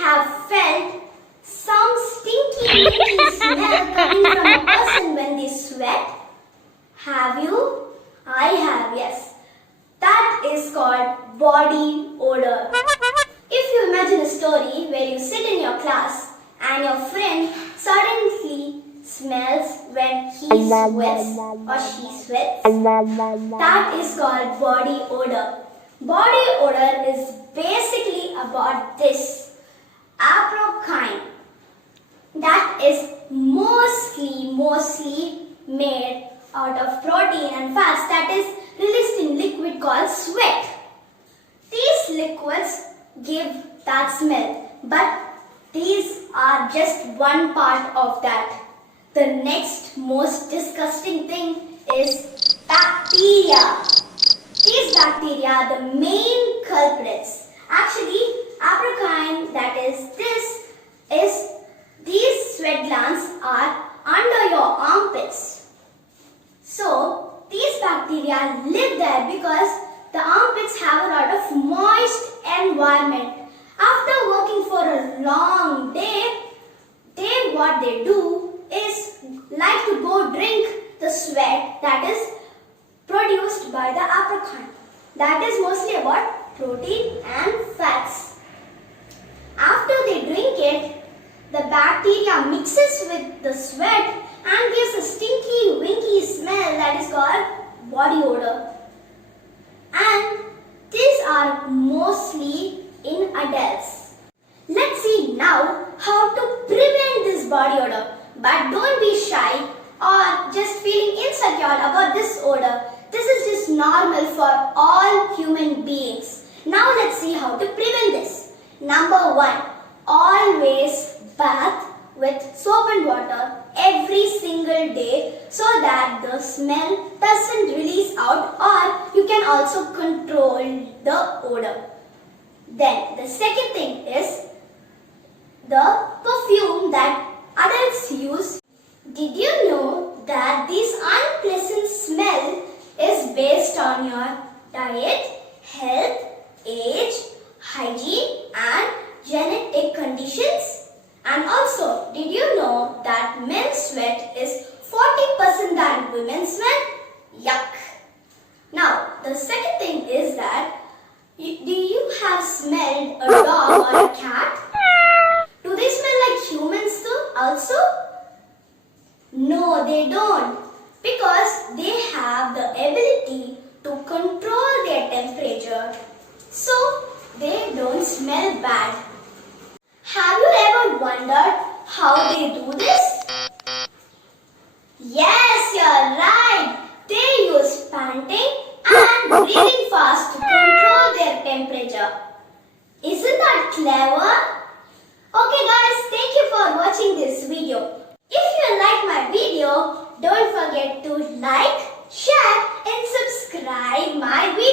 have felt some stinky, winky smell coming from a person when they sweat? Have you? I have, yes. That is called body odor. If you imagine a story where you sit in your class and your friend suddenly smells when he sweats or she sweats, that is called body odor. Body odor is basically about this apricot that is mostly made out of protein and fats that is released in liquid called sweat. These liquids give that smell, but these are just one part of that. The next most disgusting thing is bacteria. These bacteria are the main culprits. Actually, apricot, that is these sweat glands are under your armpits. So, these bacteria live there because the armpits have a lot of moist environment. After working for a long day, what they do is like to go drink the sweat that is produced by the apricot. That is mostly about protein and fats. After they drink it, the bacteria mixes with the sweat and gives a stinky, winky smell that is called body odor. And these are mostly in adults. Let's see now how to prevent this body odor. But don't be shy or just feeling insecure about this odor. This is just normal for all human beings. Now let's see how to prevent this. Number 1. Always bath with soap and water every single day so that the smell doesn't release out, or you can also control the odor. Then the second thing is the perfume that adults use. Did you know that this unpleasant smell is based on your diet, health, age, hygiene and genetic conditions? And also, did you know that men's sweat is 40% than women's sweat? Yuck! Now, the second thing is that, do you have smelled a dog or a cat? Do they smell like humans too also? No, they don't. Because they have the ability to control their temperature, so they don't smell bad. Have you ever wondered how they do this? Yes, you're right. They use panting and breathing fast to control their temperature. Isn't that clever? Okay guys, thank you for watching this video. If you like my video, don't forget to like, share and subscribe my video.